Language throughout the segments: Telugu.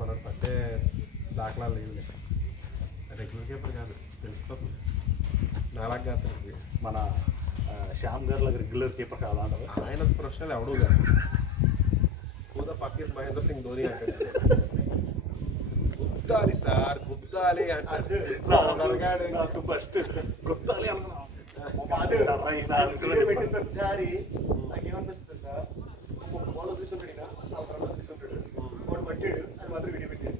మనకు పట్టే దాఖలా లేదు. రెగ్యులర్ కీపర్ కాదు, తెలిసిపోతుంది. నాలాగా కాదు మన శ్యామ్ గారు రెగ్యులర్ కీపర్ కాదా? ఆయన ప్రొఫెషనల్ ఎవడు కాదు. Who the fuck is Mahendra Singh Dhoni అంటే గుద్దాలి సార్, గుద్దాలి అంటే నాకు ఫస్ట్ గుద్దాలి పెట్టిన ప్రతిసారి నాకేమనిపిస్తుంది సార్, ఒక బాల్ తీసుకుంటాడు, నా తర్వాత తీసుకుంటాడు, వాడు పట్టాడు, అది మాత్రం వీడియో పెట్టాడు.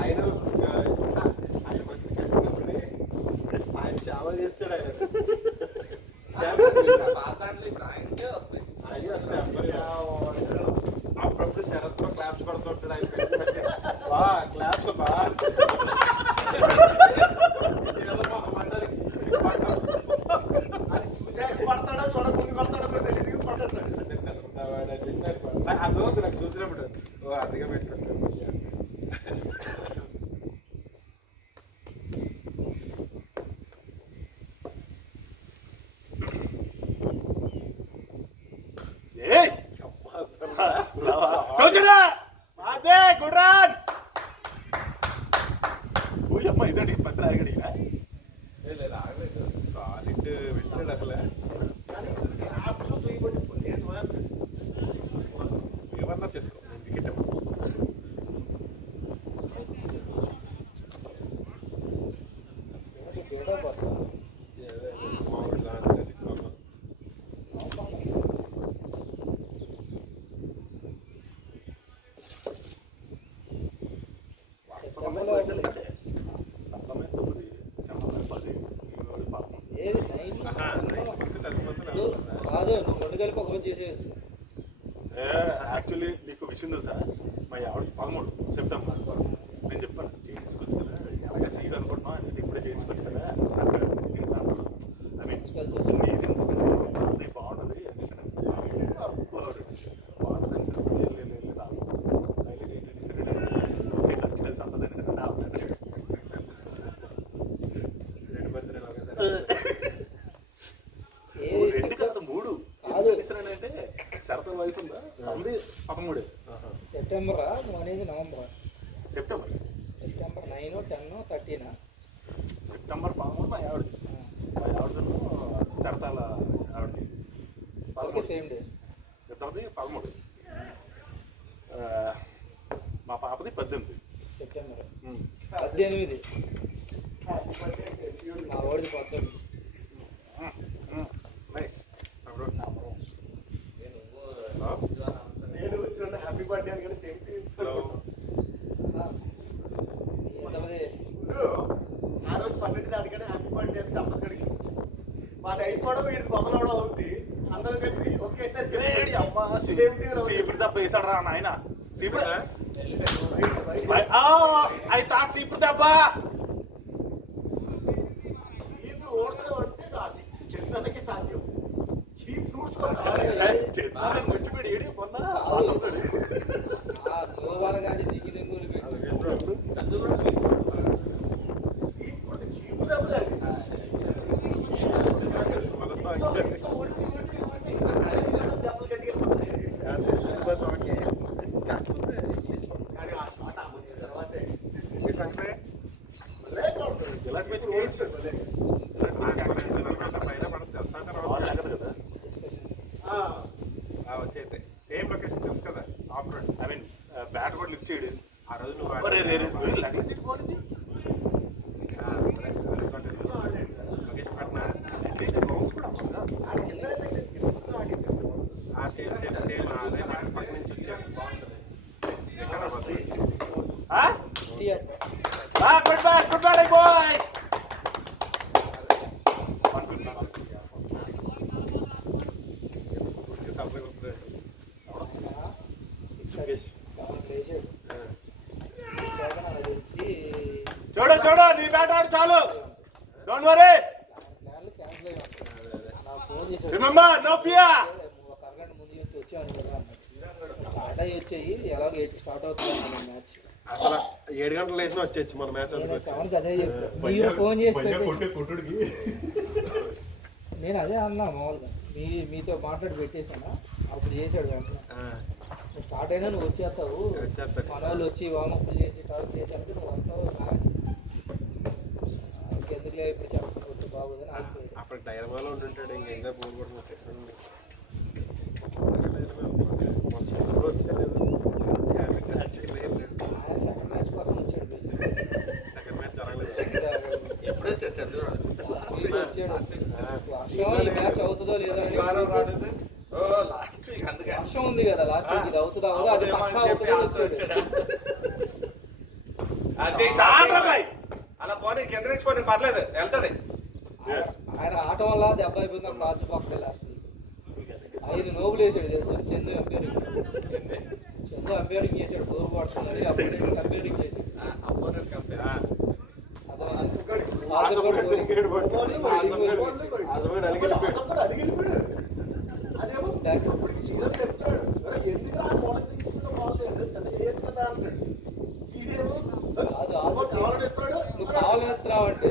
ఆయన ఆయన చాలా చేస్తాడు. అప్పుడప్పుడు శరత్లో క్లాప్స్ పడుతుంటాడు. ఆయన క్లాప్స్ పడతాడా చూడకుండా పడతాడా తెలియదు, పట్టేస్తాడు. అందులో నాకు చూసినప్పుడు అదిగా పెట్టుకుంటాను. ఇదండి పెద్ద అడిగినా ఆగలేదు, సాలిడ్ పెట్టాడు అసలు. ఏమన్నా చేసుకో, నేను వికెట్ యాక్చువల్లీ నీకు విషయం తెలుసా, మా ఆవిడకి 13 సెప్టెంబర్. నేను చెప్పాను చేసుకోవచ్చు కదా, ఎలాగ సీట్ అనుకుంటున్నాం అనేది ఇప్పుడే చేసుకోవచ్చు కదా. ఐ మీన్ అది బాగుంటుంది ఖర్చు కలిసి అంతదని రెండు కదా 3 అంటే శరత వయసు ఉందా? 13 సెప్టెంబర్ అనేది నవంబర్. సెప్టెంబర్ 9, 10, 13. సెప్టెంబర్ 13 మా ఆవిడకి, మా ఆవిడతో శరతాల ఆవిడకి 13 సేమ్ డే. ఇద్దరిది 13. మా పాపది 18 సెప్టెంబర్ 18. మా వాడిది 19. నైస్. నేను వచ్చిన హ్యాపీ బర్త్డే అని కూడా సేమ్ ఆ రోజు 12 దాటికంటే హ్యాపీ బర్త్డే అని చెప్పక్కడికి వాళ్ళు అయిపోవడం వీడికి మొదలవడం అవుద్ది. అందరూ కలిపి ఒకేసారి అమ్మ సీపుడు దెబ్బ వేసాడు రా నాయన. సీపుడు ఐ థాట్ సీపుడు దెబ్బ చీప్ ఓడచడం అంటే చెప్తానికి సాధ్యం. చీప్ ఫ్రూట్స్ ముచ్చిపోయాడు ఏడి పొందా కానీ దిగి దింగులు చీప్ దెబ్బలు వచ్చేది సేమ్ లొకేషన్ తెలుసు కదా. Of road I mean bat కూడా లిఫ్ట్ చేయడు ఆ రోజు నువ్వు లొకేషన్ పెట్టినా అట్లీస్ట్ బౌన్స్ కూడా పక్క నుంచి వచ్చాను. బాగుంటుంది. Good bat boys. చూడు చూడు నీ బ్యాట్ ఆడు చాలు. Don't worry. Remember no fear. ఒక అరగంట ముందు వచ్చాను కదా, స్టార్ట్ అయ్యి వచ్చాయి. ఎలాగో 8 స్టార్ట్ అవుతుంది మ్యాచ్. అసలు 7 గంటలు వేసిన వచ్చేచ్చు మన మ్యాచ్. సెవెన్కి అదే చెప్పాను. మీరు ఫోన్ చేసి కొట్టుడికి నేను అదే అన్నా మామూలుగా మీతో మాట్లాడి పెట్టేసాను అప్పుడు చేశాడు వెంటనే నువ్వు స్టార్ట్ అయినా నువ్వు వచ్చేస్తావు మన వాళ్ళు వచ్చి వామప్పులు చేసి టాస్ చేసారంటే నువ్వు వస్తావు ఎందుకులే ఇప్పుడు చెప్పకపోతే బాగోదని ఆగిపోయాడు. అప్పుడు డైరమాలో ఉంటుంటాడు ఇంకా ఫోన్ కూడా వచ్చాడు. ఆయన సెకండ్ మ్యాచ్ కోసం వచ్చాడు. సెకండ్ మ్యాచ్ జరగలేదు. ఎప్పుడు వచ్చారు చంద్రబాబు లాస్ట్ వీక్ వచ్చాడు. వర్షం ఈ మ్యాచ్ అవుతుందో లేదో అని లాస్ట్ వీక్ అందుకే వర్షం ఉంది కదా లాస్ట్ వీక్ ఇది అవుతుందా అవుదా అది పక్కా అవుతుందో వచ్చాడు. అది చాలా బాయ్ అలా పోనీ కింద నుంచి పోనీ పర్లేదు వెళ్తుంది. ఆయన ఆట వల్ల దెబ్బ అయిపోయింది కాసు పక్కన లాస్ట్ వీక్ 5 నోబులు వేసాడు తెలుసా చందు ఎంపైరింగ్ చేశాడు డోర్ పడుతున్నది ఎంపైరింగ్ చేశాడు. అదేమో ఇప్పుడు సీరియస్ చెప్తాడు ఎందుకు రా బౌలింగ్ తీసుకుంటే బాగుంటుంది చిన్న చేయొచ్చు కదా అంటాడు. ఈడేమో కావాలని ఇస్తున్నాడు. నువ్వు కావాలని ఎత్తున్నావు అంటే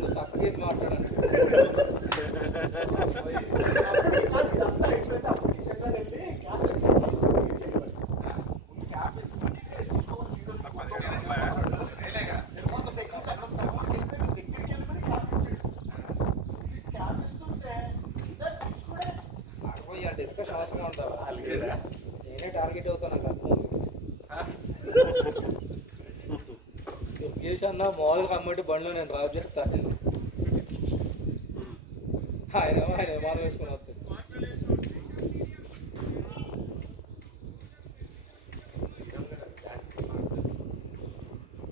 నువ్వు సక్కకేసి మాట్లాడాను. ఇదంతా అయిపోయింది. అప్పుడు నిజంగా వెళ్ళి క్యాప్ వేస్తాను క్యాప్ వేసుకుంటే తీసుకోవాలి సీరియస్ దగ్గరికి వెళ్ళి క్యాప్ ఇచ్చాడు. క్యాప్ ఇస్తుంటే తీసుకునే సాగిపోయి డిస్కషన్ అవసరం ఉంటావా నేనే టార్గెట్ అవుతాను నాకు అర్థం దుర్గేష్ అన్న మామూలుగా అమ్మంటే బండ్లో నేను డ్రాప్ చేస్తాను ఆయన విమానం వేసుకుని వస్తాడు.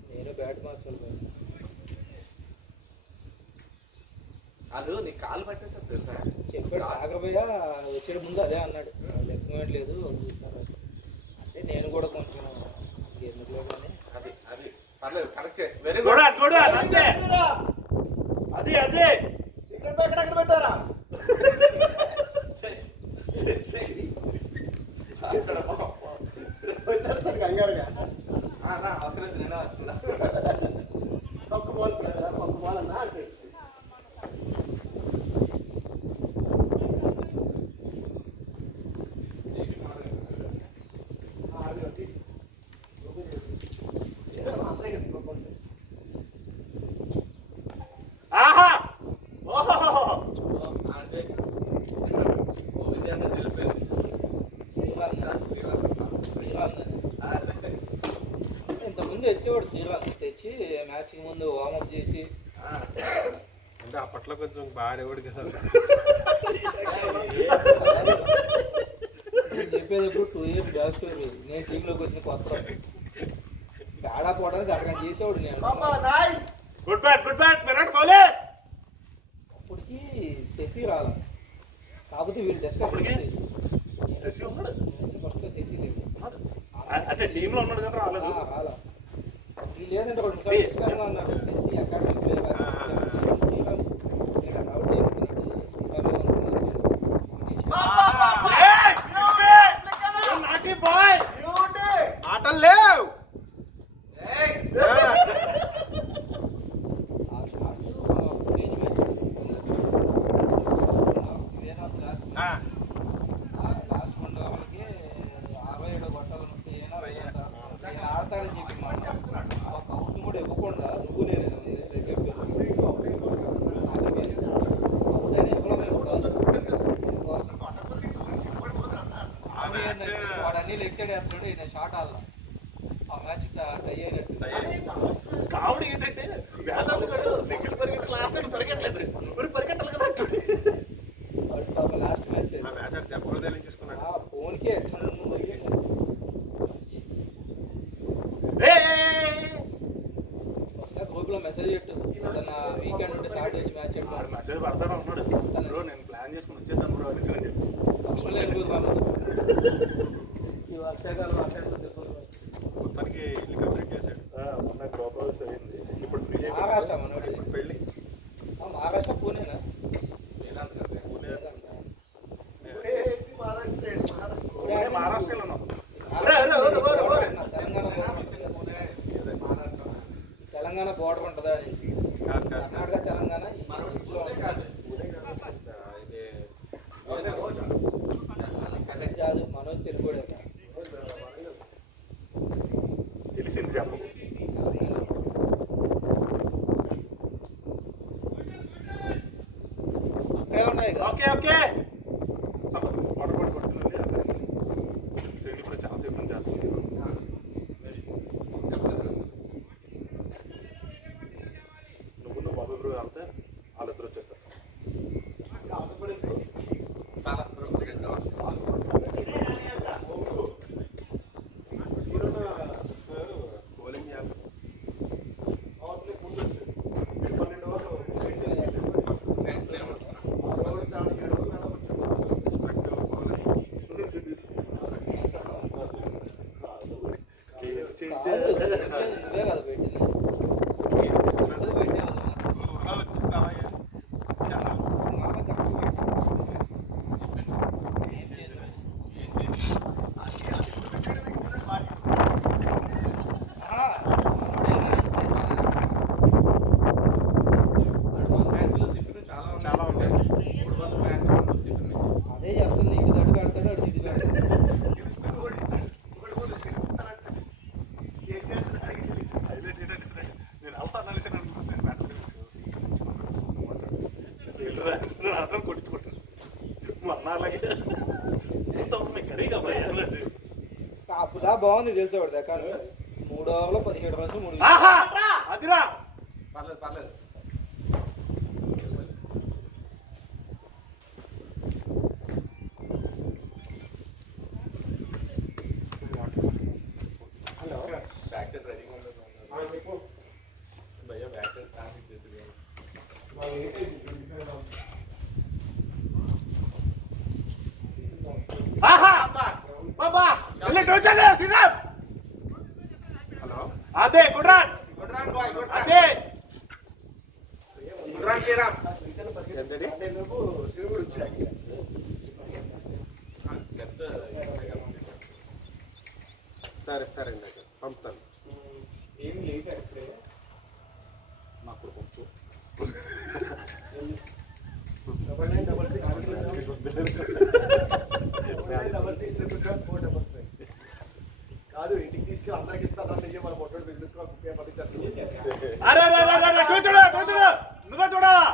నేను బ్యాట్ మార్చాలి అది నీ కాలు పట్టేసారు తెలుసా చెప్పాడు సాగరభయ్య వచ్చే ముందు అదే అన్నాడు లెక్కమేయట్లేదు చూస్తున్నారు అంటే నేను కూడా కొంచెం ఎందుకులే కానీ అది అది పర్లేదు కరెక్ట్ వెరీ గుడ్ గుడ్ అంతే అది అదే సిగరెట్ ప్యాకెట్ ఎక్కడ పెట్టారా? వచ్చేస్తాడు కంగారుగా. అవసరం నేనే వస్తున్నా పక్క బాల్ పక్క బాల్ అన్నా అంటే ఆహా ఓహో అంటే విద్యార్థి తెలిపోయింది ఇంతకుముందు తెచ్చేవాడు శ్రీరామ్ తెచ్చి మ్యాచ్కి ముందు వార్మప్ చేసి అంటే అప్పట్లో కొంచెం బాడేవాడు కదా. నేను చెప్పేటప్పుడు 2 years బ్యాక్ స్టోరీ నేను టీంలోకి వచ్చిన కొత్త గాడా పోవడానికి అడగంట చేసేవాడు నేను గుడ్ బ్యాట్ విరాట్ కోహ్లీ అప్పటికి శశి రాల కాకపోతే వీళ్ళు డిస్కషన్ శశి ఉన్నాడు ఫస్ట్లో శశి లేదు అదే టీంలో ఉన్నాడు కదా రాలేదు రాలా వీళ్ళు లేదంటే ఒకటి డిస్కషన్గా ఉన్నారు శశి అకాడమీ ప్లేయర్ శ్రీరామ్ ఇక్కడ అవుట్ చేస్తున్నాడు శ్రీరామ్ బాయ్ ఆటలు లేవు లాస్ట్ 1 ఓవర్కి 67 కొట్టాలని ఆడతాడని చెప్పి ఒక అవుట్ కూడా ఇవ్వకుండా నువ్వు నేను వాడు అన్ని లెగ్ సైడ్ వేస్తున్నాడు ఈయన షాట్ ఆడాల ఆ మ్యాచ్ టై అయినట్టు కావుడు ఏంటంటే వేదాలు సింగిల్ పరిగెట్ లాస్ట్ టైం పరిగెట్టలేదు మరి పరిగెట్టాలి కదా అంటాడు లాస్ట్ మ్యాచ్ ఆ మ్యాచ్ ఆడితే ఎప్పుడో తెలియజేసుకున్నాడు. ఫోన్కే ఒకసారి గ్రూప్లో మెసేజ్ పెట్టు ఏదన్నా వీకెండ్ ఉంటే సాటర్డే వచ్చి మ్యాచ్ వాడు మెసేజ్ పడతాడు ఉన్నాడు బ్రో నేను ప్లాన్ చేసుకుని వచ్చేద్దాం బ్రో అనేసి అని చెప్పి ఈ వర్షాకాలం మొత్తానికి ఇల్లు కంప్లీట్ చేశాడు. మొన్న డ్రాప్ హౌస్ అయింది ఇప్పుడు ఫ్రీ మహారాష్ట్ర మనోడి పెళ్ళి మహారాష్ట్ర పూణేనా మహారాష్ట్రలో ఉన్నాం తెలంగాణ బోర్డర్ ఉంటుందా అనేసి కర్ణాటక తెలంగాణ మనోజ్ తెలుగుడే తెలిసింది చెప్పు. అక్కడే ఉన్నాయి కదా. ఓకే ఓకే పడబడి కొడుతుంది సైడ్ కూడా చాలాసేపు నుంచి చేస్తుంది. నువ్వు బాబు బ్రో వెళ్తే వాళ్ళిద్దరు వచ్చేస్తారు. బౌలింగ్ చేయాలి. కాదు, నువ్వే కదా పెట్టింది. అది పెట్టావు. ఏం చేయను. ఆహా, చాలా ఉంటాయి. అదే చెప్తుంది. ఇటు తడి పెడతాడు, అటు ఇటు పెడతాడు. హైలైట్ ఏంటంటే సార్, నేను వెళ్తాను అనేసి అనుకుంటున్నాను. నేను బ్యాట్ నేను అర్థం కొట్టించుకుంటాను. మా అన్న అలాగే వెళ్తావు మీకు కరీగా అన్నట్టు. అప్పుడా బాగుంది తెలుసా వాడు దగ్గర 3 ఓవర్లో 17 రన్స్ 3 ఆహా అదిరా పర్లేదు హలో బ్యాక్ సైడ్ రైడింగ్ ఉంటుంది భయ్యా బ్యాక్ సైడ్ ట్రాఫిక్ చేసేది. ఆహా బాబా వెళ్ళి టోచలే శ్రీరామ్. హలో అదే గుడ్రాన్ అదే శ్రీరామ్ సరే సరే అండి పంపుతాను. ఏం లేదు అక్కడే నాకు పంపు. కాదు ఇంటికి తీసుకెళ్ళి అందరికి ఇస్తాను మన మొట్టోడు బిజినెస్ పంపించేస్తుంది. అరే టోచడు టోచడు నువ్వే చూడాలా.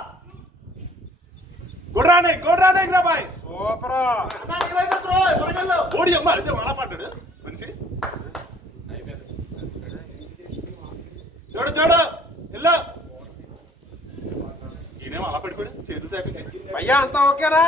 గుడ్రానే గుడ్రానే బాయ్ సూపర్ ఓడి అమ్మ అయితే వాళ్ళ పడ్డాడు మనిషి. చూడు చూడు ఇల్లు ఈయనేమో అలా పడిపోయాడు చేతులు చేపేసి. అయ్యా అంతా ఓకేనా?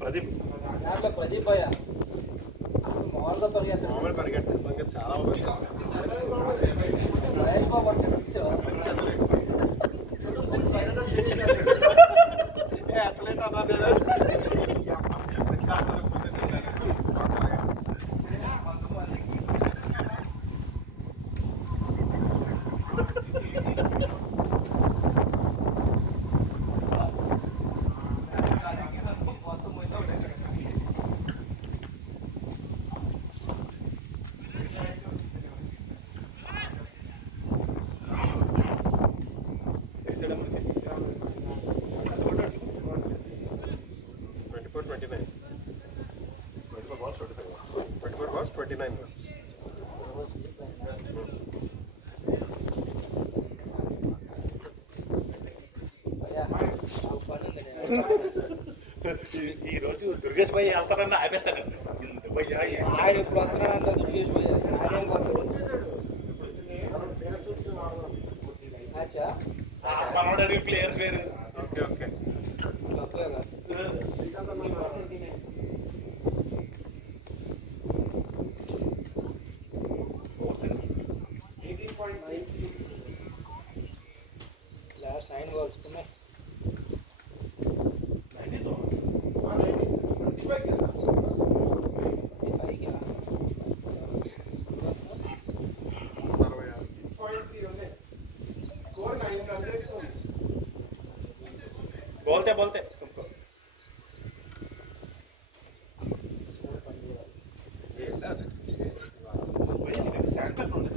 ప్రదీప్ దాంట్లో ప్రదీప్ భయ్య అసలు మామూలుగా పరిగెత్తాడు. మామూలు పరిగెట్టాను చాలా మహేష్ బాబు అంటే ఫిక్స్ ఈ రోజు దుర్గేష్ భయ్య వెళ్తారని ఆపేస్తాను. ఆయన ఇప్పుడు వస్తున్నాడంట దుర్గేష్ భయ్య. ఆయన మ్యాచా మనోడు ప్లేయర్స్ వేరు. Okay okay club last 9 balls ఉన్నాయి. బోల్తే బోల్తే तुमको స్కూల్ పని చేయాలి. శాంటర్ ఉంది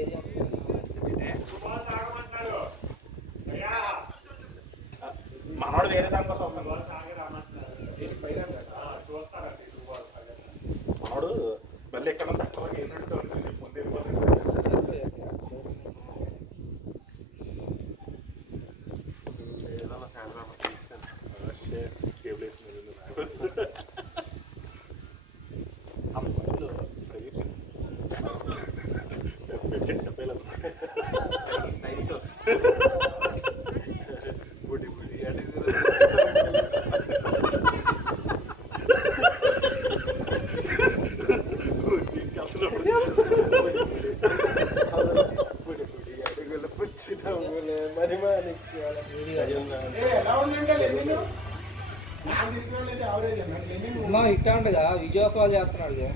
ఏది అంటే మనోడు వేరే దానికోసం మనోడు మళ్ళీ ఎక్కడ తక్కువ ఏంటంటే ముందే బుడి బుడి సినిమా హిట్ అంటగా విజయోత్సవాలు చేస్తున్నాడు ఇక.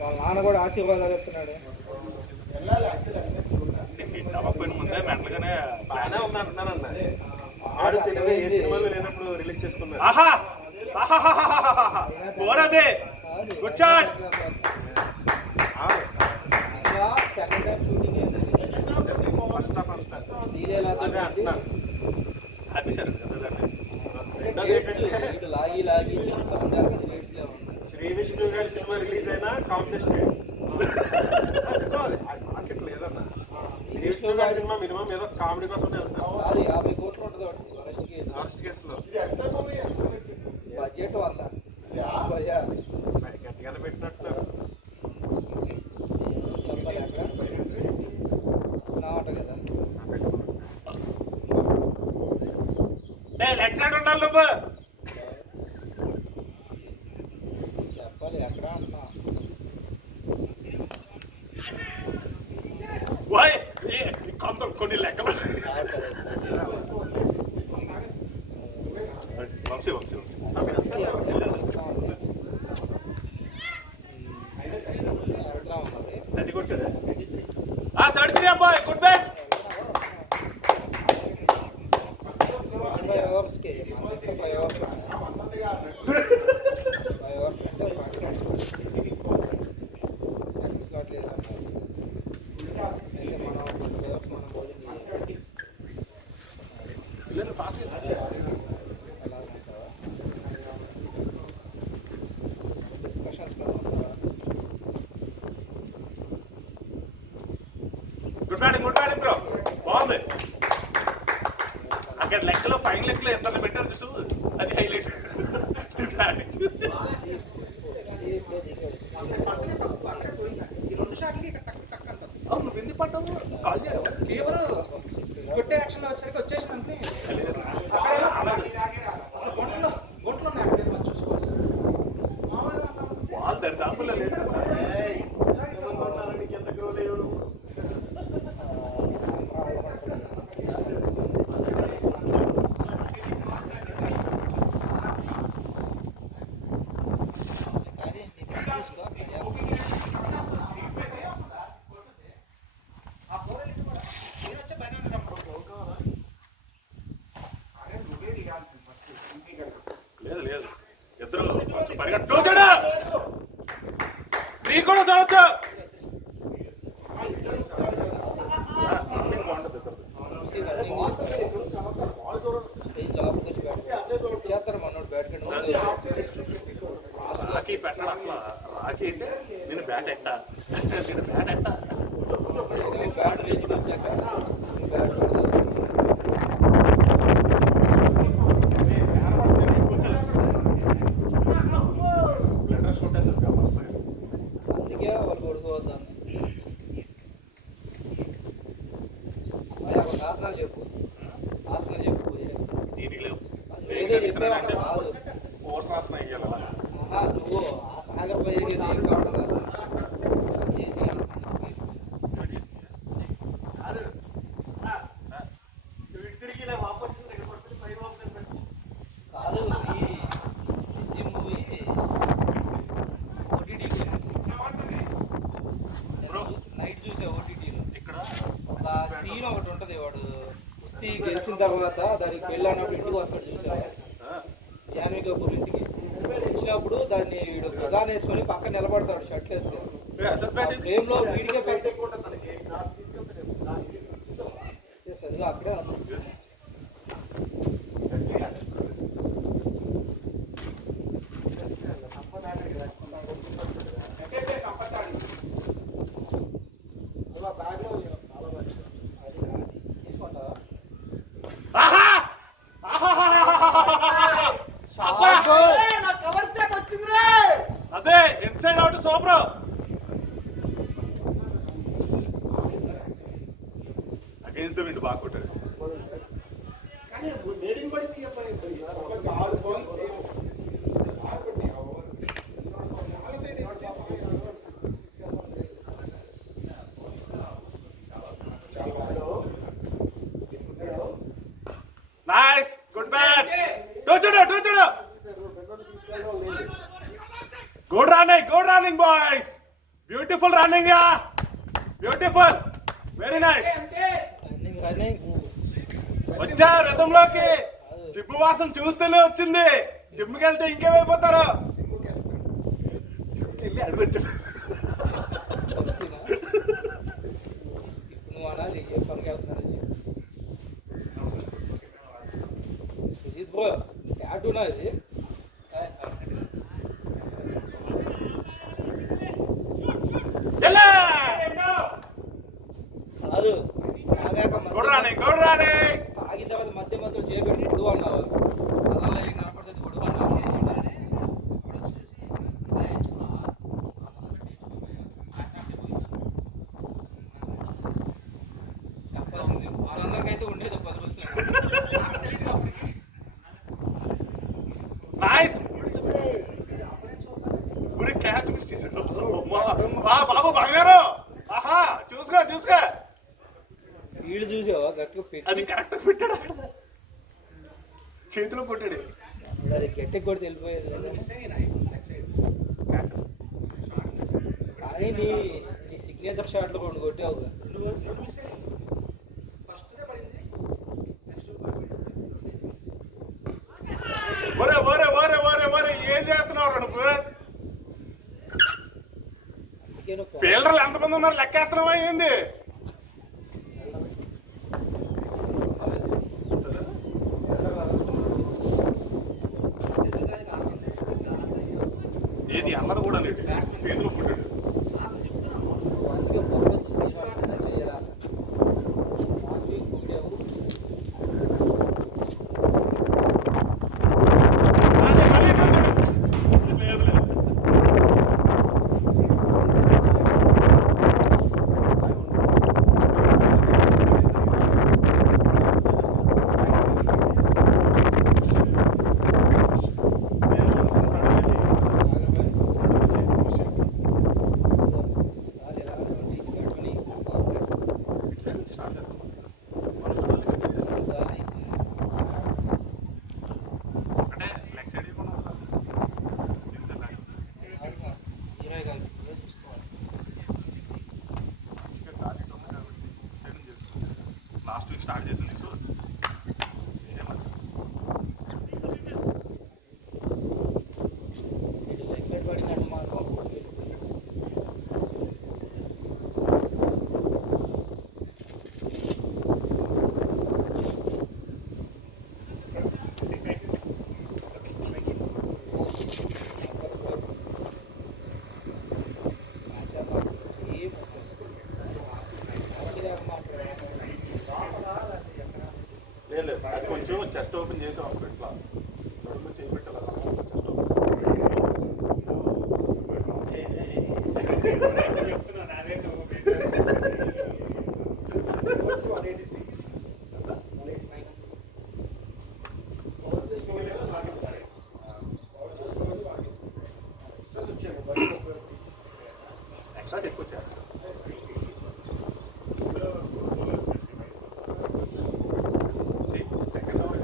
వాళ్ళ నాన్న కూడా ఆశీర్వాదాలు ఇస్తున్నాడు. అవ్వకపోయిన ముందే మెంటల్గానే బాగానే ఉన్నానన్న ఆడు తెలివే ఏ సినిమాలు లేనప్పుడు రిలీజ్ చేసుకున్నాను. ఆహా పోరాదే good shot. Second time shooting happy sir లాగి లాగి చెప్తా ఉండాలి కదా రేట్స్ లో శ్రీ విష్ణు గారి సినిమా రిలీజ్ అయినా కాంపిటీషన్ మార్కెట్ లేదన్నా. శ్రీ విష్ణు గారి సినిమా మినిమం ఏదో కామెడీ కోసం వెళ్తాం. అది 50 కోట్లు ఉంటుంది లాస్ట్ కేసులో బడ్జెట్ 100 గట్టిగానే పెట్టినట్టు చెప్పలేక వస్తున్నావట కదా. లెగ్ సైడ్ ఉండాలి నువ్వు. చెప్పాలి ఎక్కడ అంటున్నా. కొంత కొన్ని లెక్కలు వంశీ వంశీ అది కొట్టాడు. థర్డ్ త్రీ అబ్బాయి గుడ్ బ్యాట్. 5 అవర్స్కి 5 అవర్స్ 5 అవర్స్ అంటే 40 minutes సెకండ్ స్లాట్ లేదు అయితే మనం 5 అవర్స్ మనం భోజనం చేయాలి. Fast discussions good batting bro బాగుంది. అక్కడ లెక్కలో ఫైన్ లెక్కలో ఎంత పెట్టారు చూసు అది హైలైట్. బ్యాటింగ్ నువ్వు ఎందుకు పడ్డావు? కాల్ కొట్టే యాక్షన్ వచ్చేసరికి వచ్చేసిన అంతే. వాళ్ళు దరిదాపుల్లో లేదు లేదు లేదు ఇద్దరు కొంచెం పరిగెట్టు చూడ నీ కూడా చూడొచ్చు. చేస్తారు మనోడు బ్యాట్ రాఖీ పెట్టాడు అసలు. రాఖీ అయితే నేను బ్యాట్ ఎట్టా నేను బ్యాట్ ఎట్టా బ్యాట్ తెచ్చుకుని వచ్చాక బ్యాట్ లెటర్స్ కొట్టేస్తారు వరుసగా. అందుకే వాళ్ళు కొడుకోవద్దాన్ని. అదే ఒక ఆసనాలు చెప్పు దీనికి లేవు ఏదో చెప్పేవాడు కాదు. స్పోర్ట్స్ రాసిన ఇయ్యాలి. నువ్వు ఆ సాగర్ పై ఏం కావడం కాదు. కాదు ఈ మూవీ ఓటీటీ నైట్ చూసే ఓటీటీలో ఇక్కడ ఒక సీన్ ఒకటి ఉంటుంది. వాడు వ్యక్తి గెలిచిన తర్వాత దానికి పెళ్ళి అన్నప్పుడు ఇంటికి వస్తాడు చూసావా, జాన్వీ కపూర్ ఇంటికి వచ్చినప్పుడు దాన్ని వీడు ప్రధాని వేసుకొని పక్కన నిలబడతాడు షర్ట్ వేసుకొని ఫ్రేమ్ లో వీడికే పెద్ద అదిగా అక్కడే ఉంది. తీసుకుంటావా? అదే inside out super. Against the wind బాగా కొట్టాడు. Nice good bat. చూడు good running boys. Beautiful running yeah, beautiful, very nice. Running వచ్చా రథంలోకి. జిబ్బు వాసన చూస్తేనే వచ్చింది. జిమ్కి వెళ్తే ఇంకేమైపోతారు. జిమ్కి వెళ్ళి అడగొచ్చు. నువ్వు అనాలి ఏ పనికి వెళ్తున్నారని చెప్పి. సుజిత్ బ్రో ట్యాటూనా ఇది? కాదు తాగిన తర్వాత మధ్య మధ్యలో చేపెట్టి పొడుగు అన్నావా? అలా ఏం కనపడుతుంది పొడుగు అన్నావా? చెప్పాల్సింది వాళ్ళందరికైతే ఉండేది 10 రోజులు. నైస్. ఊరి క్యాచ్ మిస్ చేశాడు. బాబు బంగారు. ఆహా చూసుకో. ఫీల్డ్ చూసావా గట్టిగా పెట్టి? అది కరెక్ట్ పెట్టాడు. చేతిలో కొట్టాడు. అది గట్టికి కూడా వెళ్ళిపోయేది. కానీ నీ సిగ్నేచర్ షాట్లు రెండు కొట్టావు. ఒరే ఏం చేస్తున్నావు నువ్వు? అందుకే నువ్వు ఫీల్డర్లు ఎంతమంది ఉన్నారు లెక్కేస్తున్నావా ఏంది? ఏది అన్నది కూడా లేదు. చేతిలో పుట్టాడు. చేయరా లాస్ట్ వీక్ స్టార్ట్ చేసింది. సో ఎక్సైట్ పడిందంటే మా లేదు అది కొంచెం చెస్ట్ ఓపెన్ చేసాం అప్పుడు ఇట్లా నడుము చేయి పెట్టాలి. ఎక్స్ట్రాస్ ఎక్కువ వచ్చారు. సెకండ్ ఓవర్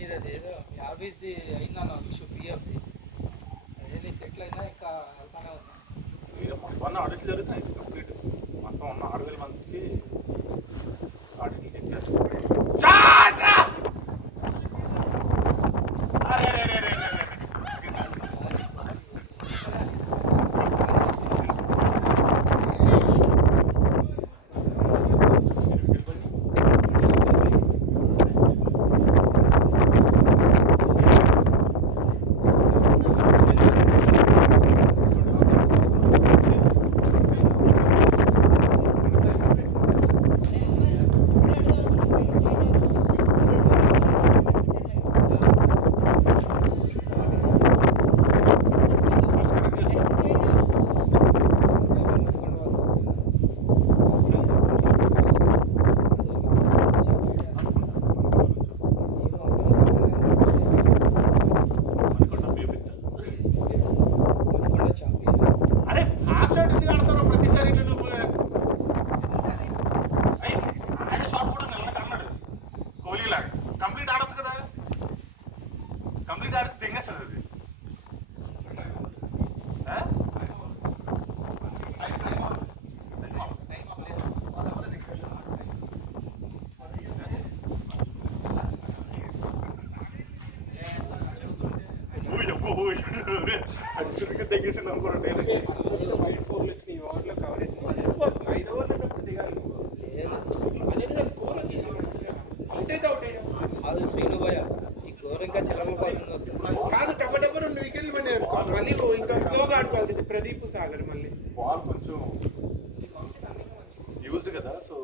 నీది అది ఏదో మీ ఆఫీస్ది అయిందా నాకు ఇష్యూ పిఎఫ్ది అదే సెటిల్ అయినా ఇంకా వెళ్తానే ఉంది. మొన్న ఆడిట్లు జరుగుతున్నాయి కంప్లీట్ మొత్తం ఉన్న 6,000 మందికి ఆడిట్లు చెక్ చేస్తారు. అరే హాఫ్ షాట్ ఎందుకు ఆడతారో ప్రతిసారి నువ్వు ఆయన షాట్ కూడా నెలలకు అన్నాడు కోహ్లీలాగా కంప్లీట్ ఆడొచ్చు కదా కంప్లీట్ ఆడితే తెంగేస్తుంది అది తెగేసింది అనుకోండి వైట్ ఫోర్లు వచ్చినాయి ఈ ఓవర్లో కవరేజ్ 5 ఓవర్లు ఉన్నప్పుడు దిగాలి అదే స్కోర్ వచ్చింది అవుట్ అయితే అవుట్ అయినా అది శ్రీను భయ ఈ గోర్ ఇంకా చిల్లర కోసం కాదు టపటప 2 వికెట్లు పడినాయి మళ్ళీ ఇంకా స్లోగా ఆడుకోవాలి ప్రదీప్ సాగర్ మళ్ళీ బాల్ కొంచెం యూజ్డ్ కదా సో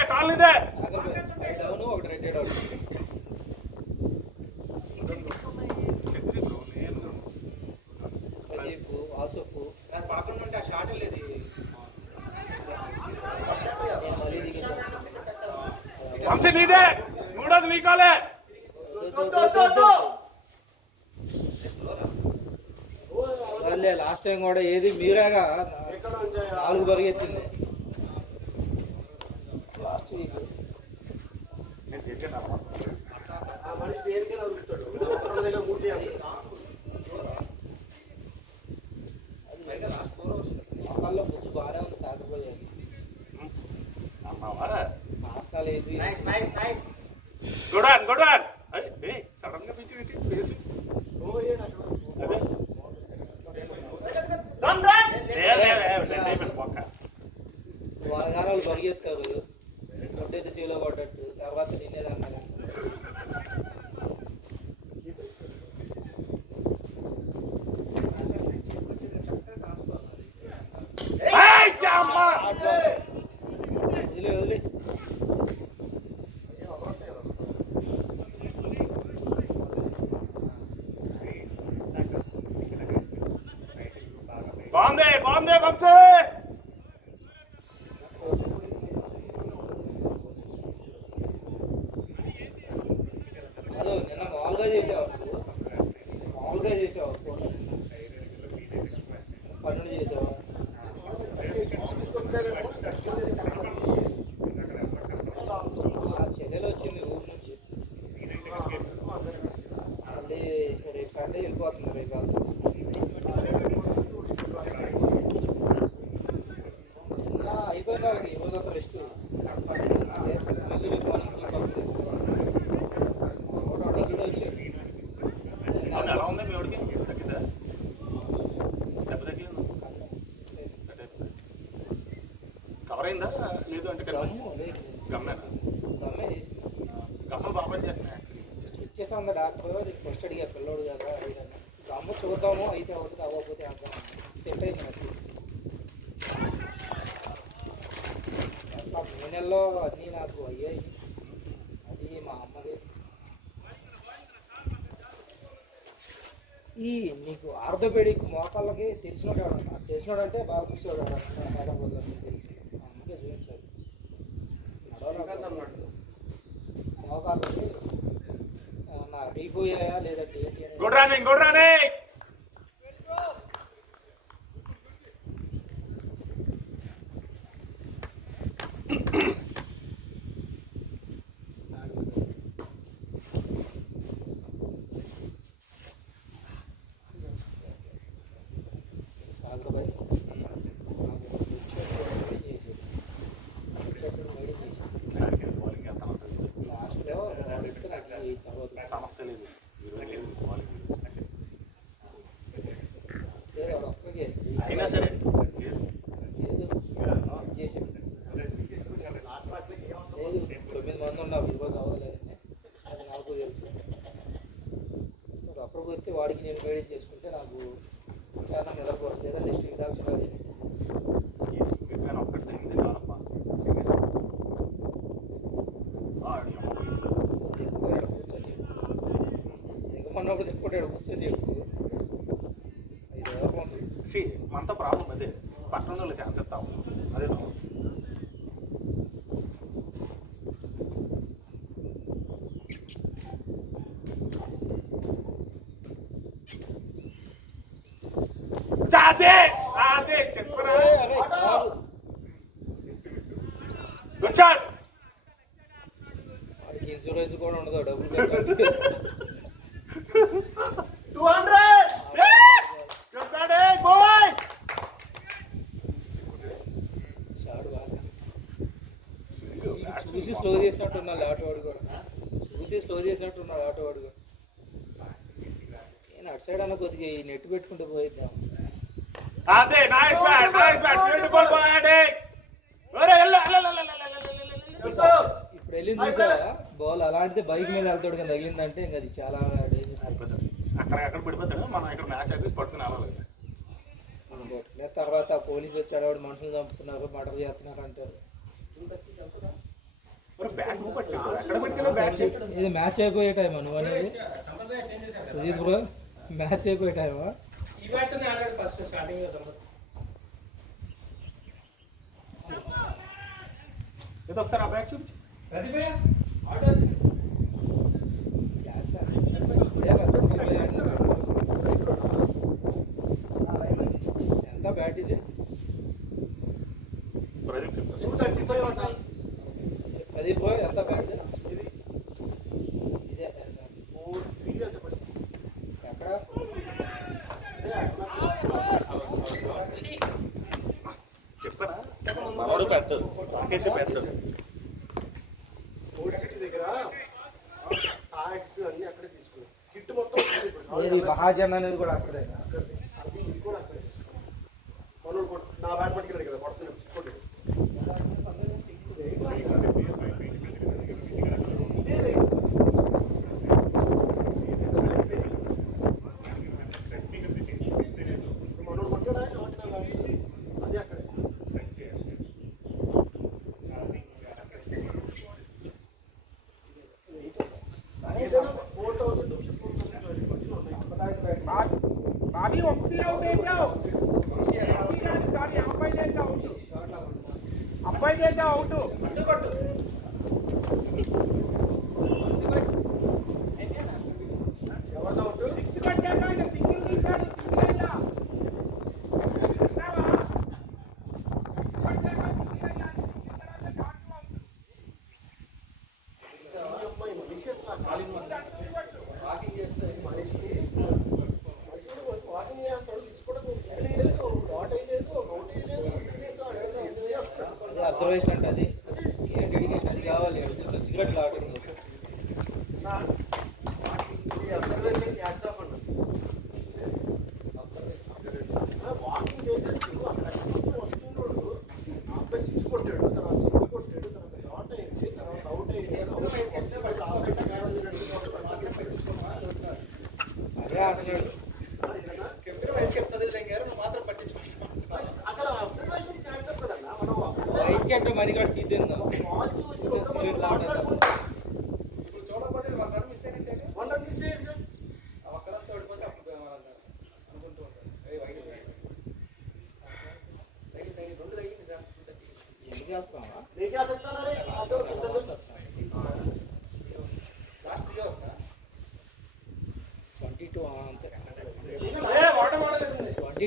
కాలనీదే డౌన్ ఒకటి రెడ్ అవుట్ ప్రదీప్ ఆసుఫ్ పక్కన ఉంటే ఆ షాట్ లేదు మళ్ళీ దిగింది వంశీ నీదే మూడోది నీ కాలే వాళ్ళే లాస్ట్ టైం కూడా ఏది మీరేగా 4 పరిగెత్తింది లాస్ట్ వీక్ నేను చెప్పాను మొక్కల్లో పుచ్చు బాగానే ఉంది సాగిపోయాయి మాస్కాలు వేసి గుడ్ వన్ సడన్ గా పిచ్చి పెట్టి ఫేస్ వాగారాలు పరిగెత్తారు కొట్టేది సీలో పడ్డట్టు తర్వాత తినేదన్నారు వదిలే వదిలే బాగుంది వంశీ అదో నిన్న మామూలుగా చేసావు పన్నులు చేసావా చెల్లెలు వచ్చింది ఊరు నుంచి మళ్ళీ రేపు సండే వెళ్ళిపోతుంది రేపు అయిపోయింది వాళ్ళకి ఈరోజు ఒక రెస్ట్ మళ్ళీ రేపు మార్నింగ్ వచ్చారు ఎలా ఉంది మీ వాడికి తగ్గిందా దెబ్బ తగ్గింది కవర్ అయిందా లేదు అంటే గమ్మేనా గమ్మ బాగా చేస్తున్నాయి యాక్చువల్లీ ఇచ్చేసా ఉంది డాక్టర్ ఫస్ట్ అడిగా పిల్లోడు కదా గమ్మ చూద్దాము అయితే అవుతుంది అవ్వకపోతే అర్థం సెట్ అయింది నాకు అసలు 3 నెలల్లో అన్నీ నాకు అయ్యాయి అది మా అమ్మది ఈ నీకు ఆర్థోపెడిక్ మోకాళ్ళకి తెలిసినోడు అంటే బాగా చూసేవాడు హైదరాబాద్లో తెలిసి చదివించాలి. శ్రీకాంత్ అన్నాడు. మోకాలు ఏమన్నా అరిగిపోయాయా లేదంటే ఏంటి అనేది గుడ్ రన్నింగ్ సాగరబాయ్ బౌలింగ్ ఎంత ఉంటుంది లాస్ట్లో వాడితే నాకు ఈ తర్వాత సమస్య లేదు బౌలింగ్ వేరే వాడు ఒక్కగే అయినా సరే లేదు చేసి లేదు 9 మంది ఉన్నారు ఈరోజు అవ్వలేదండి అది నాకు తెలుసు. సో అప్పటికి వస్తే వాడికి నేను గైడ్ చేసుకుంటే నాకు చాలా నిద్రపోవచ్చు లేదా నెక్స్ట్ ఇందాక ఒక్కటి తగ్గింది కావాలమ్మా దిగమన్నప్పుడు దిక్కుంటాడు కూర్చొని చెప్పు 5 వరకు ఉంది. మనతో ప్రాబ్లం అదే పట్టణం వాళ్ళు ఛాన్స్ ఇస్తాము అదే అదే చెప్పరా గుడ్ షాట్ వాడికి ఇన్సూరెన్స్ కూడా ఉండదు డబ్బులు కట్టాలి. 200. షాట్ బాగా చూసి స్లో చేసినట్టున్నాడు ఆటోవాడు కూడా ఆటోవాడు కూడా నేను అటు సైడ్ అన్న కొద్దిగా ఈ నెట్ పెట్టుకుంటూ పోయిద్దాం. అదే నైస్ బ్యాట్ బ్యూటిఫుల్ బ్యాటింగ్ ఇప్పుడు వెళ్ళింది చూసావా బాల్ అలాంటిది బైక్ మీద వెళ్తాడు కానీ తగిలిందంటే ఇంకా అది చాలా డేంజర్ అయిపోతాడు అక్కడ పడిపోతాడు మనం ఇక్కడ మ్యాచ్ ఆపేసి పట్టుకుని రావాలి లేదా తర్వాత పోలీసులు వచ్చాడు వాడు మనుషులు చంపుతున్నారు మర్డర్ చేస్తున్నారు అంటారు. ఇది మ్యాచ్ అయిపోయే టైమా నువ్వు అనేది సుజిత్ బ్రో మ్యాచ్ అయిపోయే టైమా ఫస్ట్ స్టార్టింగ్ ఏదో ఒకసారి ఆ బ్యాక్ చూపించు క్లాస్ ఎంత బ్యాట్ ఇది ప్రదీప్ 235 అంటారు. అది పోయి ఎంత బ్యాట్ ఇది ఇదే 4-3 అంటే పడింది. ఎక్కడ చెప్పనా మనోడు పెడతాడు రాకేష్ పెడతాడు ఓల్డ్ సిటీ దగ్గర టాక్స్ అన్ని అక్కడే తీసుకున్నాం. కిట్ మొత్తం ఏది మహాజన్ అనేది కూడా అక్కడే అది ఇది కూడా అక్కడే. మనోడు కూడా నా బ్యాట్ పట్టుకెళ్ళాడు కదా పడుతుంది చిక్కోండి. ఇదే రేటు. మనోడు కొట్టాడా షార్ట్ అదే అక్కడే. బాబీ ఒకటి అవుట్ వేసావు కానీ అబ్బాయి చేసా అవుట్ అబ్బాయి చేసా అవుట్ ఎవరిదో అవుట్? సిక్స్ కొట్టాక ఆయన సింగిల్ తీశాడు ఈ అమ్మాయి మనిషి అసలు ఆ ఖాళీ వాకింగ్ చేస్తే మనిషి వాకింగ్ చేస్తాడు తీసుకోవడం లేదు డాట్ అయ్యలేదు అవుట్ అయ్యలేదు అది అబ్జర్వేషన్ అంటే అది ఏం డెడికేషన్ అది కావాలి సిగరెట్ కావటం అబ్జర్వేషన్ క్యాచ్ ఆఫ్ అన్న వాకింగ్ చేసేసి అక్కడ వస్తున్నాడు అబ్బాయి సిక్స్ కొట్టాడు తర్వాత సిక్స్ కొట్టాడు తర్వాత డాట్ అయింది తర్వాత అవుట్ అయింది అదే అంటున్నాడు అసలు అబ్జర్వేషన్ క్యాచ్ ఆఫ్ కదన్నా మనం వైస్ కెప్టెన్ మణిగాడు తీద్దాం బాల్ చూసి సిగరెట్ లావటం వన్ రన్ మిస్ అయ్యింది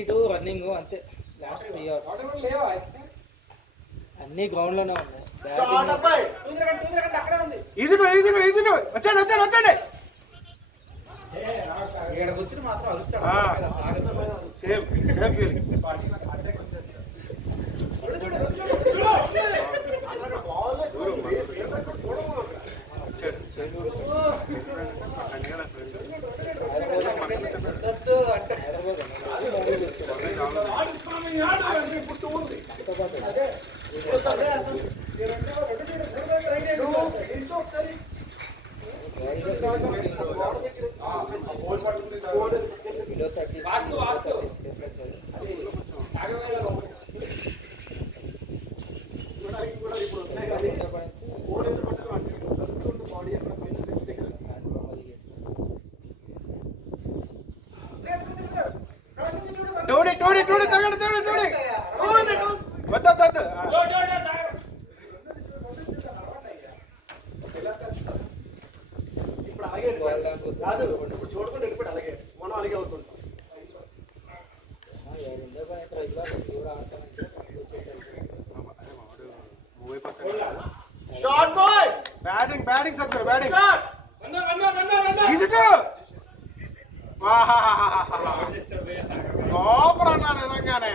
నైట్ రన్నింగ్ అంతే. లాస్ట్ 3 hours అన్ని గ్రౌండ్ లోనే ఉన్నాయి. షాట్ అబ్బాయి ఈజీ వచ్చాడు కూర్చుని మాత్రం అరుస్తాడు. Same feeling. టోడి వద్దు ఇప్పుడు అలాగే కాదు, ఇప్పుడు చూడకుండా వెళ్ళిపోయి అలాగే మనం అలాగే అవుతుంటాం. షాట్ బాయ్ బ్యాటింగ్ సత్య బ్యాటింగ్ షాట్ సూపర్ అన్నా నిజంగానే.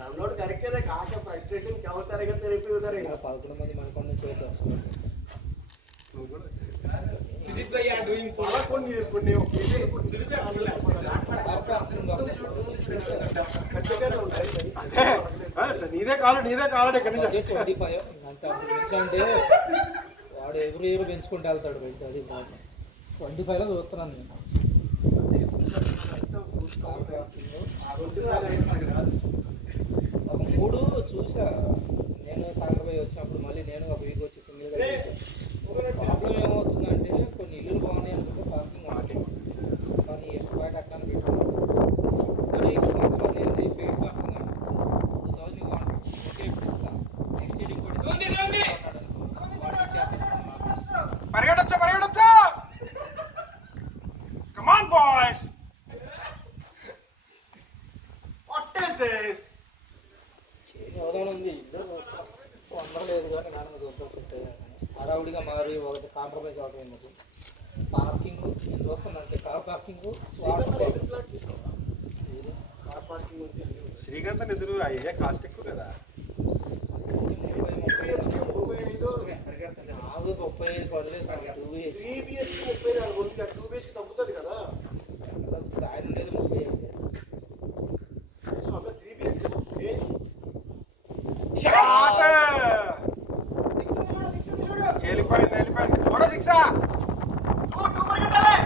రన్అట్ కరెక్టే కాక ఫ్రస్ట్రేషన్ क्या होता रहेगा तेरे पे उधर 11 మంది మనకొండ నుంచి అయితే వస్తారు. సుజిత్ భయ్యా డూయింగ్ అలా కొన్ని ఖచ్చితంగా ఉంటాయి. నీదే కావాలి ఇక్కడి నుంచి. 25 అంత అంటే వాడు ఎవ్రీ ఇయర్ పెంచుకుంటూ వెళ్తాడు బయట. అది 25లో చూస్తున్నాను నేను. ఒక 3 చూసా నేను. సాగర్ పోయి వచ్చినప్పుడు మళ్ళీ నేను ఒక వీక్ వచ్చి సింగిల్గా చూసాను. ప్రాబ్లం ఏమవుతుందంటే కొన్ని ఇల్లులు బాగున్నాయి అనుకుంటే పార్కింగ్ మార్కెట్, కానీ ಎಷ್ಟು బయట అట్లా పెట్టుకున్నాను. సరే కొంతమంది ఏంటి పెయిడ్ పార్కింగ్ అంటే 2000 ఇవ్వాలి, ఓకే ఇప్పుడు ఇస్తాను, నెక్స్ట్ ఇయర్ ఇంకోటి పరిగెడొచ్చా come on boys. What is this? అవగాహన ఉంది. ఇద్దరు అందరూ లేదు కానీ నాన్న దూరం సెట్ అయ్యాను. హడావుడిగా మారి ఒకటి కాంప్రమైజ్ అవడం ఎందుకు. పార్కింగ్ నేను చూస్తానంటే కార్ పార్కింగ్ శ్రీకాంత్ ఎదురు అయ్యే కాస్ట్ ఎక్కువ కదా. 35 పడలేదు. 3 BHK 34 ఉంది, 2 BHK తగ్గుతుంది కదా. ఆయన ఉండేది 35. సో అక్కడ 3 BHK ఉంది. షాట్ వెళ్ళిపోయింది. కూడా 6 2 పరిగెట్టాలి.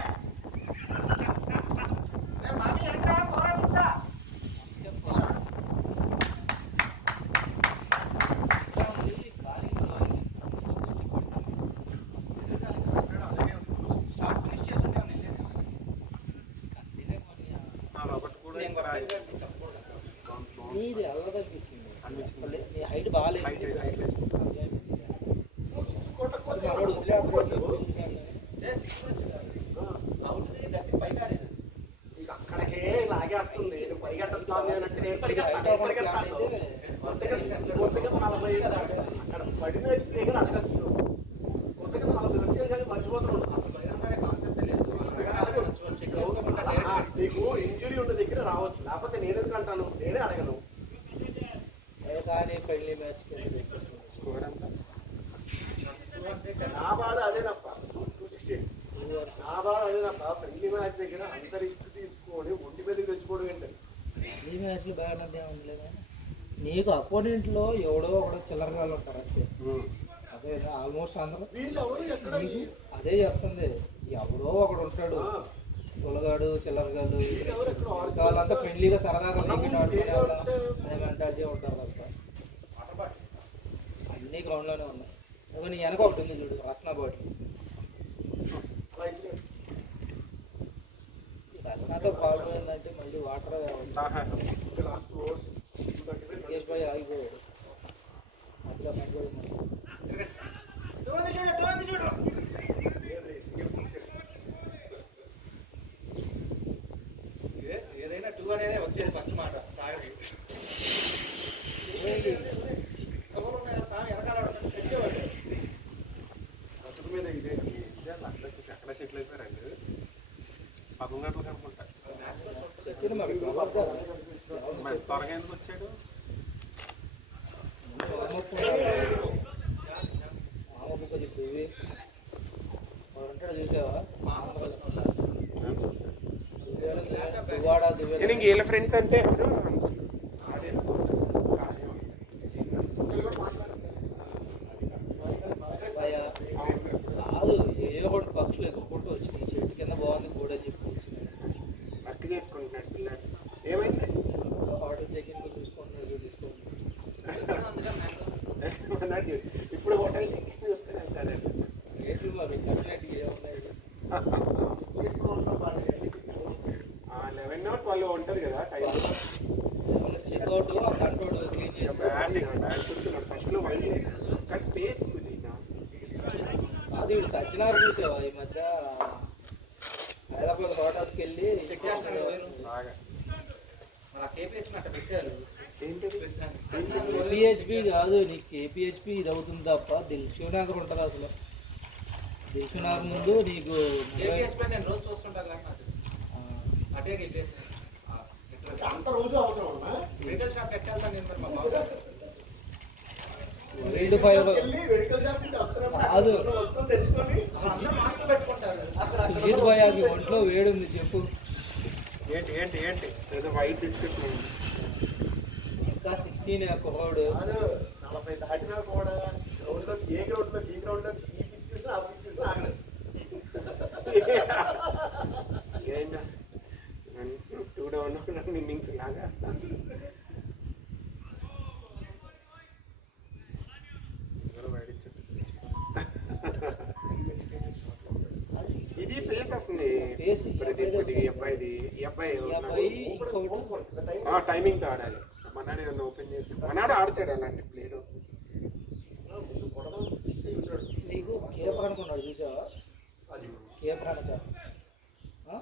నీది అల్లదనిపించింది. నీ హైట్ బాగాలేదు. అక్కడికే లాగేస్తుంది. నేను పరిగెట్టను అంటే నేను పరిగెడతాను. కొత్తగా 40 పడిన వేగం అడగచ్చు. కొత్తగా 40 వచ్చే కానీ మర్చిపోతున్నాను. నీకు ఇంజురీ ఉన్న దగ్గర రావచ్చు, లేకపోతే నేను ఎందుకు అంటాను, నేనే అడగను. కానీ ఫ్రెండ్లీ మ్యాచ్ నా బాధ అదేనప్ప. 260 నా బాధ అదేనప్ప. ఫ్రెండ్లీ మ్యాచ్ దగ్గర అంత రిస్క్ తీసుకొని ఒంటి మీదకి తెచ్చుకోవడం ఏంటంటే ఈ మ్యాచ్లు బాగా ఉంది కానీ నీకు అపోనెంట్లో ఎవడో ఒకడో చిల్లరగాళ్ళు ఉంటారు అంతే. అదే ఆల్మోస్ట్ అందరూ వీళ్ళు ఎవరు ఎక్కడ అదే చెప్తుంది. ఎవడో ఒకడు ఉంటాడు, పుల్లగాడు చిల్లరగాడు. వాళ్ళంతా ఫ్రెండ్లీగా సరదాగా క్రికెట్ ఆడుకునే అనే మెంటాలిటీ ఉంటారు అంతా. అన్ని గ్రౌండ్లోనే ఉన్నాయి. నీ వెనక ఒకటి ఉంది చూడు, రస్నా బాటిల్. రస్నాతో ప్రాబ్లం ఏంటంటే మళ్ళీ వాటర్ లాస్ట్ ఓవర్స్ ముఖేష్ భాయ్ ఆగిపోయాడు. ఇలా మైండ్ కూడా ఉంది. ఏదైనా టూ అనేది వచ్చేది ఫస్ట్ మాట సాగర్ ఎవరు ఉన్నాయా స్వామి వెనకాల తెచ్చేవాడు బతుకు మీద ఇదే ఎక్కడ సెటిల్ అయిపోయారండి 11 గంటలకు అనుకుంటా చెప్పింది మరి బాబా కదా. మరి త్వరగా ఎందుకు వచ్చాడు మామూలు కొద్ది దువ్వి వాడు ఉంటాడు చూసావా దువ్వాడ దువ్వె నేను ఇంక వీళ్ళ ఫ్రెండ్స్ అంటే ఎవరు కాదు ఏదో ఒకటి పక్షులు ఎగురుకుంటూ వచ్చినాయి చెట్టు కింద బాగుంది గూడ అని చెప్పి వచ్చినాయి. వర్క్ చేసుకుంటున్నాడు పిల్లాడు ఏమైంది ఆర్డర్ చెకింగ్ చూసుకుంటున్నారు తీసుకోండి. ఇప్పుడు హోటల్ చూసుకుని వెళ్తాడండి రేట్లు మరి కట్టినట్టు ఏమున్నాయి 11 or 12 ఉంటుంది కదా టైం చెక్అవుట్ ఆ కంట్రోల్ క్లీన్ చేసుకోవాలి. ఫస్ట్లో వైట్ కానీ పేస్ అది వీడు సత్యనారాయణ చూసావా ఈ మధ్య హైదరాబాద్ హోటల్స్కి వెళ్ళి చెక్ చేస్తున్నాడు బాగా మన కేపీహెచ్ అట్ట పెట్టారు కేపీహెచ్పి కాదు నీకు కేపీహెచ్పి ఇది అవుతుంది తప్ప దిల్షునగర్ ఉంటుంది అసలు. దిల్షునగర్ ముందు నీకు కేపీహెచ్ నేను రోజు చూస్తుంటాను కానీ నాకు అటే అంత రోజు అవసరం ఉన్నా మెడికల్ షాప్ ఎట్టాలి నేను మరి మా బాబు రైడ్ ఫైర్ మెడికల్ షాప్ నుంచి కాదు. వస్తువులు తెచ్చుకొని అందరూ మాస్క్ పెట్టుకుంటారు సుజీత్ భాయ్ అది ఒంట్లో వేడి ఉంది చెప్పు. ఏంటి ఏంటి ఏంటి ఏదో వైట్ డిస్కషన్ ఉంది ఇంకా 16 కుర్రాడు కాదు 40 దాటినా కూడా గ్రౌండ్లో ఏ గ్రౌండ్లో ఈ గ్రౌండ్లో ఈ పిక్చర్స్ ఆ పిక్చర్స్ ఆగలేదు ఏంటా 2 డౌన్ ఇన్నింగ్స్ లాగా ఇది పేస్ వస్తుంది Pace ప్రదీప్ ఈ అబ్బాయిది ఈ అబ్బాయి ఈ అబ్బాయి ఇంకోటి టైమింగ్ ఆడాలి మనాడు ఏదన్నా ఓపెన్ చేసి మనాడు ఆడతాడు అలాంటి ప్లేయర్ ఫిక్స్ అయి ఉంటాడు నీకు కేపర్ అనుకున్నాడు చూసావా అది కేపర్ అనక ఆ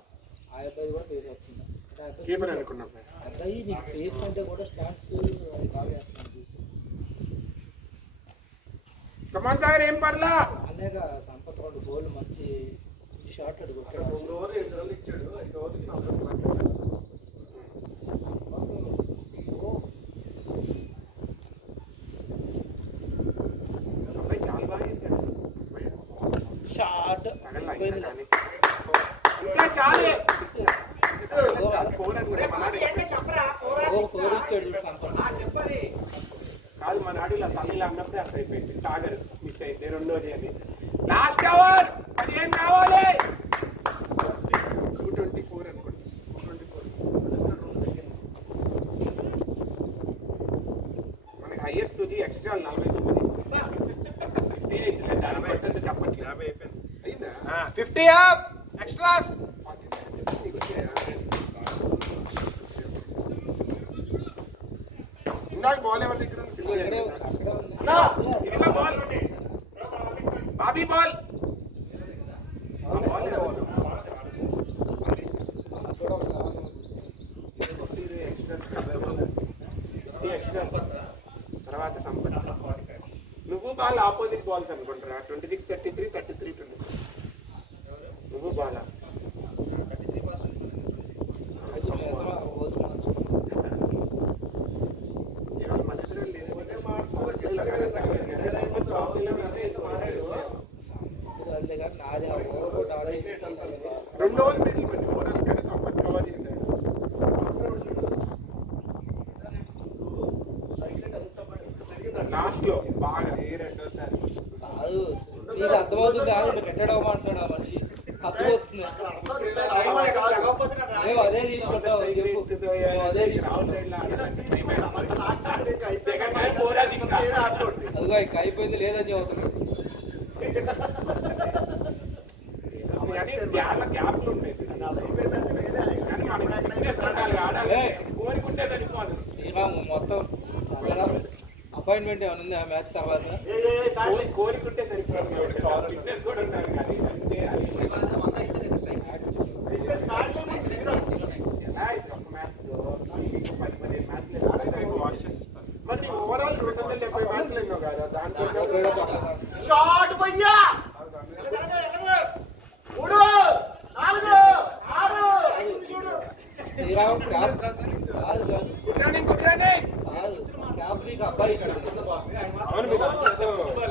అబ్బాయి కూడా పేస్ వస్తుంది అంటే ఆ అబ్బాయి కీపర్ అనుకున్నా అబ్బాయి నీకు పేస్ కంటే కూడా స్టాండ్స్ అది బాగా వేస్తున్నాడు చూసి. కమాన్ సాగర్ ఏం పర్లా అనేక సంపత్ 2 గోల్ మంచి షాట్ అడు అక్కడ కొట్టాడు. 2 ఓవర్లు 7 రన్లు ఇచ్చాడు 5 ఓవర్లకి 4 రన్లు అబ్బాయి చాలా బాగా చేశాడు షాట్ తగలా ఇంకా కానీ ఇంకా చాలే ఫోన్ అనుకునే మనాడు చెప్పరా ఫోర్ ఇచ్చాడు చూడు సంపత్. చెప్పది కాదు మన ఆడిలో తల్లిలో అన్నప్పుడే అసలు అయిపోయింది సాగర్ మిస్ అయింది రెండోది అని లాస్ట్ ఓవర్ 15 కావాలి 224 అనుకోండి 224 మనకి హైయెస్ట్ తుది ఎక్స్ట్రా 49 50 అయితే దాని పడుతుంది చెప్పట్లేదు 50 అయిపోయింది అయిందా 50 అప్ ఎక్స్ట్రాస్ ఇందాక బాల్ ఎవరి దగ్గర ఉంది? అక్కడే ఉంది. అన్నా, ఇదిగో బాల్ బాబీ బాల్ ఆ బాల్ ఏదో ఉంది. ఇది ఎక్స్ట్రా తర్వాత సంపత్ నువ్వు బాల్ ఆపోజిట్ బాల్స్ అనుకుంటారా 26 33 33 20 నువ్వు బాల్ అది ఎదురు రోజు మార్చుకుంటాడు. ఇవాళ మన దగ్గర లేదు అంతేగాని నాది ఆ ఓవర్ కూడా ఆడేది. రెండో ఓవర్ మిడిల్ పడి ఓవరాల్ కానీ సంపత్ కవర్ చేశాడు లాస్ట్ లో బాగా ఏ రెండోసారి కాదు నీకు అర్థమవుతుంది కానీ రిటైర్డ్ అవ్వమంటున్నాడు ఆ మనిషి. అర్థమవుతుంది. మేము అదే తీసుకుంటాం చెప్పు. మేము అదే తీసుకుంటాం. అదిగో ఇంకా అయిపోయింది లేదని చెబుతున్నాడు. గ్యాప్లు ఉంటాయి కానీ మనకి fitness ఉండాలి, ఆడాలి. కోరుకుంటే సరిపోదు శ్రీరామ్ మొత్తం చల్లగా అబ్బాయి అపాయింట్మెంట్ ఏమైనా ఉంది ఆ మ్యాచ్ తర్వాత? కోరికుంటే సరిపోతుంది. ఫిట్నెస్ కూడా ఉండాలి కానీ అంతే అది అంతా అయితే లేదా స్ట్రైక్ ఎలా అయితే ఒక మ్యాచ్ 10-15 మ్యాచ్లు వాష్ చేసిస్తాను. మరి నీ ఓవరాల్ 270 మ్యాచ్లు ఎన్నో కదా దాంట్లో షాట్ భయ్యా 3 4 6 చూడు శ్రీరామ్ క్యాప్ కాదు గుడ్ రన్నింగ్ కాదు క్యాప్ నీకు అబ్బాయి ఇక్కడ అవును మీరు అందరూ కూడా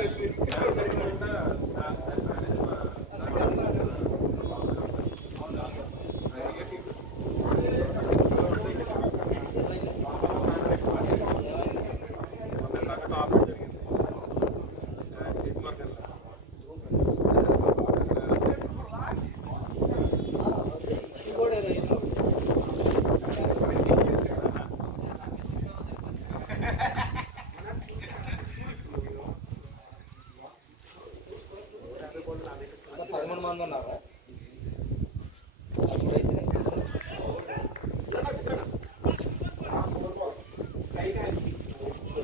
ఏదో అంతా 13 మంది ఉన్నారా? అప్పుడైతే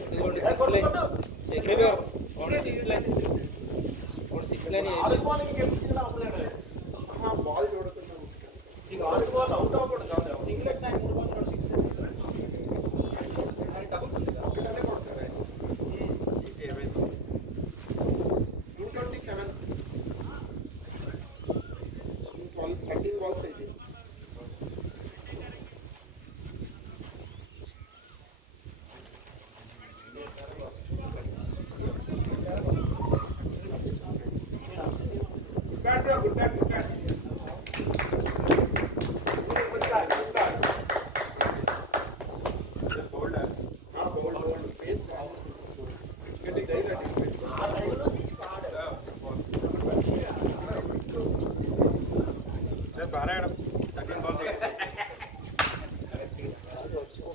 ఇదిగోండి 6 లైన్ చెప్పేవారు. Only 6 line only 6 line volleyball గెలిచిన అవ్వలేదు బాల్ చూడకుండా వాలీబాల్ అవుట్ అవ్వకూడదు కాదు సింగిల్ ఎక్స్ 3 బాల్ 6 ఎక్స్ అది డబుల్ ఉంటుంది ఒకటే కొడతారు 227 13 balls అయితే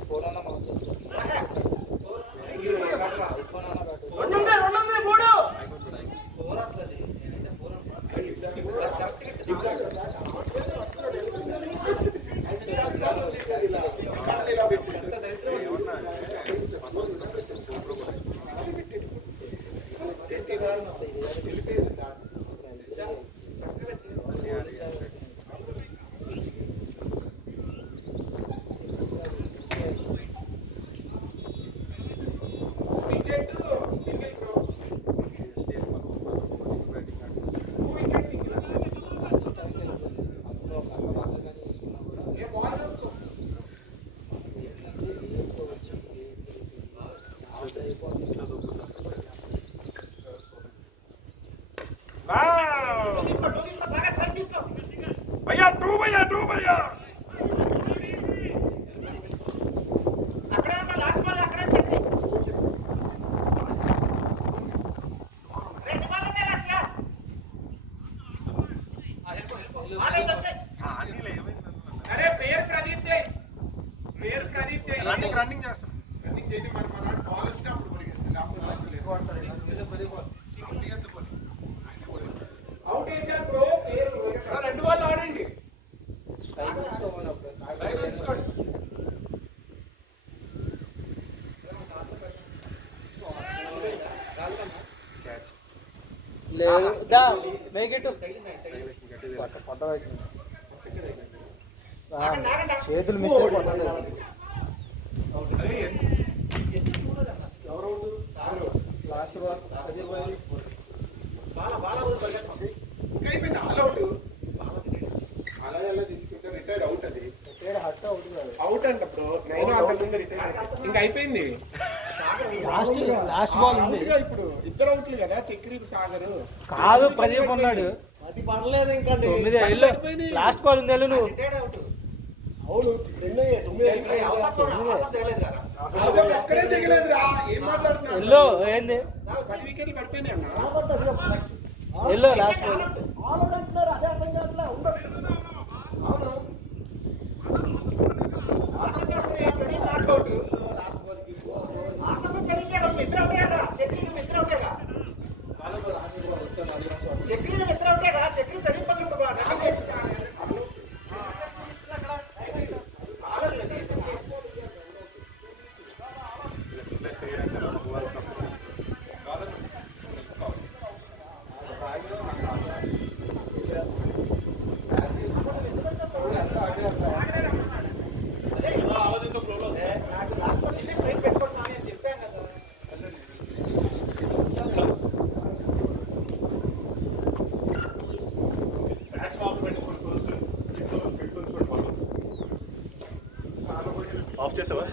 ఫోన్ అన్నా మాట్లాడుతుంది ఐఫోన్ అన్నా పెట్టు. 2 4 అసలు అది నేనైతే 4 అనుకున్నాను. అందులో ఒక అక్క బాగా చేసుకున్నా కూడా ఏంటంటే ఏదో వచ్చి అవుట్ అయిపోతుంది. తీసుకో సాగా స్ట్రైక్ తీసుకో భయ్యా 2 భయ్యా అక్కడే ఉంటా లాస్ట్ బాల్ అక్కడే చెక్ రెండు బాల్ ఉన్నాయి లాస్ట్ లాస్ట్ ఆగైతే వచ్చే అరే పేరు ప్రదీప్ దే రన్నింగ్ చేస్తాం రన్నింగ్ చేయండి మరి మన బాల్ వస్తే అప్పుడు పరిగెత్తాలి అవుట్ వేసారు బ్రో పేరు 2 బాల్ ఆడండి స్ట్రైక్ తీసుకోమని అప్పుడు రైట్ తీసుకోండి లేదు దా మేక్ ఇట్ చేతులు మిస్ అయిపోతుంది. లాస్ట్ బాల్ ఇంకా అయిపోయింది ఆల్ అవుట్ అలా ఎలా తీసుకుంటే రిటైర్డ్ అవుట్ అది హట్ అవుతుంది. అవుట్ అంట బ్రో 9 అంత ముందు రిటైర్డ్ ఇంకా అయిపోయింది లాస్ట్ బాల్ ఉంది. అవుట్గా ఇప్పుడు ఇద్దరు అవుట్లు కదా చక్రి సాగర్ కాదు ప్రదీప్ ఉన్నాడు. అది పడలేదు ఇంకా 9 వెళ్ళు లాస్ట్ బాల్ ఉంది వెళ్ళు నువ్వు. రిటైర్డ్ అవుట్ అవును 9 హౌస్ ఆఫ్ తేలేదు కదా అసలు ఎక్కడే దిగలేదురా ఏం మాట్లాడుతున్నా వెళ్ళు ఏంది 10 వికెట్లు పడిపోయినాయి అన్న వెళ్ళు లాస్ట్ బాల్. ఆల్ అంటున్నారు అదే అర్థం కావట్లే అవును ఆసఫ్ ప్రదీప్ నాట్ అవుట్ ఆసఫ్ ప్రదీప్ మిత్ర అవుటేగా చక్రి మిత్ర అవుటేగా చక్రి మిత్ర అవుటేగా చక్రి ప్రదీప్ పక్కన రన్నింగ్ చేసి శ్రీలంక ఆఫ్ చేసావా